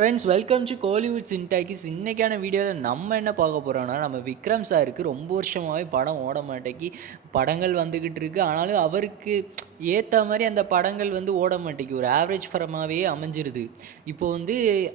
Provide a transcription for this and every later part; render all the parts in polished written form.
Friends welcome to Kollywood சின்டாக்கிஸ். இன்றைக்கான வீடியோவில் நம்ம என்ன பார்க்க போகிறோம்னா, நம்ம விக்ரம் சாருக்கு ரொம்ப வருஷமாகவே படம் ஓட மாட்டேங்கி படங்கள் வந்துக்கிட்டு இருக்குது. ஆனாலும் அவருக்கு ஏற்ற மாதிரி அந்த படங்கள் ஓட மாட்டேங்கி ஒரு ஆவரேஜ் படமாகவே அமைஞ்சிருது. இப்போ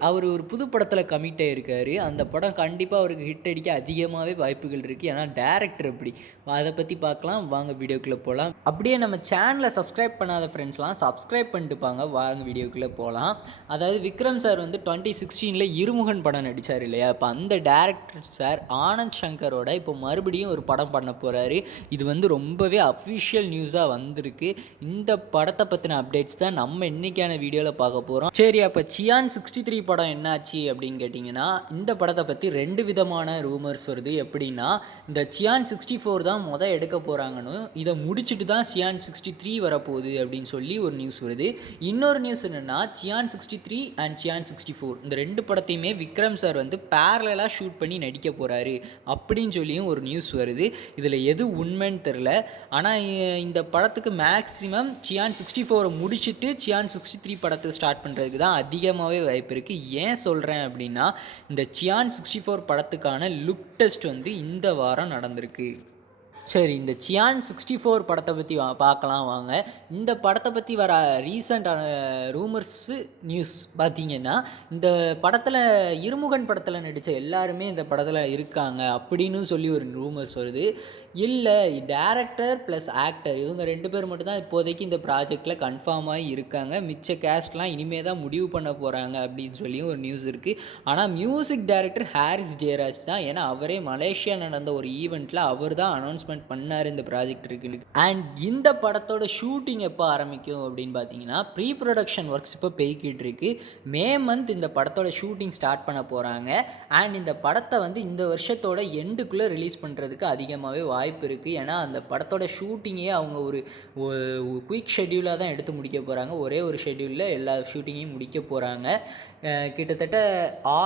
அவர் ஒரு புது படத்தில் கமிட் ஆகிருக்காரு. அந்த படம் கண்டிப்பாக அவருக்கு ஹிட் அடிக்க அதிகமாகவே வாய்ப்புகள் இருக்குது. ஏன்னா டேரக்டர் அப்படி. அதை பற்றி பார்க்கலாம் வாங்க, வீடியோக்குள்ளே போகலாம். அப்படியே நம்ம சேனலை சப்ஸ்கிரைப் பண்ணாத ஃப்ரெண்ட்ஸ்லாம் சப்ஸ்கிரைப் பண்ணிட்டுப்பாங்க. வாங்க வீடியோக்குள்ளே போகலாம். அதாவது விக்ரம் சார் 2016 இருமுகன் படம் நடித்தார் இல்லையா? இப்போ அந்த டேரக்டர் சார் ஆனந்த் சங்கரோட இப்போ மறுபடியும் ஒரு படம் பண்ண போகிறாரு. இது ரொம்பவே அஃபிஷியல் நியூஸாக வந்திருக்கு. இந்த படத்தை பற்றின அப்டேட்ஸ் தான் நம்ம இன்றைக்கான வீடியோவில் பார்க்க போகிறோம். சரி, அப்போ சியான் 63 படம் என்னாச்சு அப்படின்னு கேட்டிங்கன்னா, இந்த படத்தை பற்றி 2 விதமான ரூமர்ஸ் வருது. எப்படின்னா, இந்த சியான் 64 தான் எடுக்க போகிறாங்கன்னு, இதை முடிச்சுட்டு தான் சியான் 63 வரப்போகுது அப்படின்னு சொல்லி ஒரு நியூஸ் வருது. இன்னொரு நியூஸ் என்னென்னா, சியான் 63 அண்ட் சியான் 64 இந்த 2 படத்தையுமே விக்ரம் சார் பேரலாக ஷூட் பண்ணி நடிக்க போகிறாரு அப்படின்னு சொல்லியும் ஒரு நியூஸ் வருது. இதில் எது உண்மைன்னு தெரில. ஆனால் இந்த படத்துக்கு மேக்ஸிமம் சியான் 64 முடிச்சுட்டு சியான் 63 படத்தை ஸ்டார்ட் பண்ணுறதுக்கு தான் அதிகமாகவே வாய்ப்பு இருக்குது. ஏன் சொல்கிறேன் அப்படின்னா, இந்த சியான் 64 படத்துக்கான லுக் டெஸ்ட் இந்த வாரம் நடந்திருக்கு. சரி, இந்த சியான் 64 படத்தை பற்றி பார்க்கலாம் வாங்க. இந்த படத்தை பற்றி வர ரீசண்டான ரூமர்ஸு நியூஸ் பார்த்திங்கன்னா, இந்த படத்தில் இருமுகன் படத்தில் நடித்த எல்லாருமே இந்த படத்தில் இருக்காங்க அப்படின்னு சொல்லி ஒரு ரூமர்ஸ் வருது. இல்லை, டேரக்டர் ப்ளஸ் ஆக்டர் இவங்க 2 பேர் மட்டும்தான் இப்போதைக்கு இந்த ப்ராஜெக்டில் கன்ஃபார்மாக இருக்காங்க. மிச்ச கேஸ்ட்லாம் இனிமேல் தான் முடிவு பண்ண போகிறாங்க அப்படின்னு சொல்லியும் ஒரு நியூஸ் இருக்குது. ஆனால் மியூசிக் டைரக்டர் ஹாரிஸ் ஜெயராஜ் தான். ஏன்னா அவரே மலேசியா நடந்த ஒரு ஈவெண்ட்டில் அவர் தான் அனௌன்ஸ்மெண்ட் பண்ணார் இந்த ப்ராஜெக்ட் இருக்குது. அண்ட் இந்த படத்தோட ஷூட்டிங் எப்போ ஆரம்பிக்கும் அப்படின்னு பார்த்தீங்கன்னா, ப்ரீ ப்ரொடக்ஷன் ஒர்க்ஸ் இப்போ போய்கிட்டு இருக்குது. மே மந்த் இந்த படத்தோட ஷூட்டிங் ஸ்டார்ட் பண்ண போகிறாங்க. அண்ட் இந்த படத்தை இந்த வருஷத்தோட எண்டுக்குள்ளே ரிலீஸ் பண்ணுறதுக்கு அதிகமாகவே வாய்ப்பு இருக்குது. ஏன்னா அந்த படத்தோட ஷூட்டிங்கே அவங்க ஒரு குயிக் ஷெட்யூலாக தான் எடுத்து முடிக்க போகிறாங்க. ஒரே ஒரு ஷெட்யூலில் எல்லா ஷூட்டிங்கையும் முடிக்க போகிறாங்க. கிட்டத்தட்ட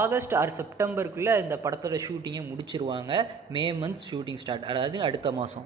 ஆகஸ்ட் ஆர் செப்டம்பருக்குள்ளே இந்த படத்தோட ஷூட்டிங்கை முடிச்சிருவாங்க. மே மந்த் ஷூட்டிங் ஸ்டார்ட், அதாவது அடுத்த மாதம்.